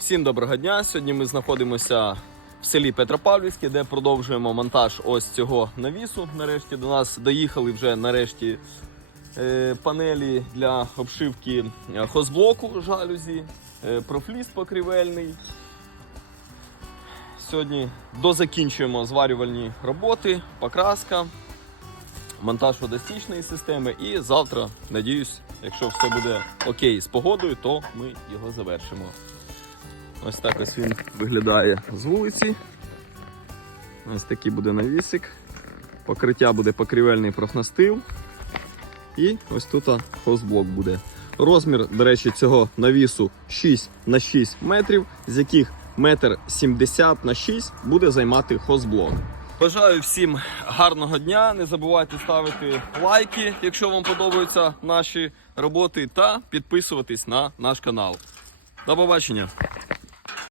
Всім доброго дня. Сьогодні ми знаходимося в селі Петропавлівське, де продовжуємо монтаж ось цього навісу. Нарешті до нас доїхали вже нарешті е, панелі для обшивки е, хозблоку жалюзі, е, профліст покрівельний. Сьогодні дозакінчуємо зварювальні роботи, покраска, монтаж водостічної системи. І завтра, надіюсь, якщо все буде окей з погодою, то ми його завершимо. Ось так ось він виглядає з вулиці. Ось такий буде навісик. Покриття буде покрівельний профнастил. І ось тут хозблок буде. Розмір, до речі, цього навісу 6 на 6 метрів, з яких метр 70 на 6 буде займати хозблок. Бажаю всім гарного дня. Не забувайте ставити лайки, якщо вам подобаються наші роботи, та підписуватись на наш канал. До побачення!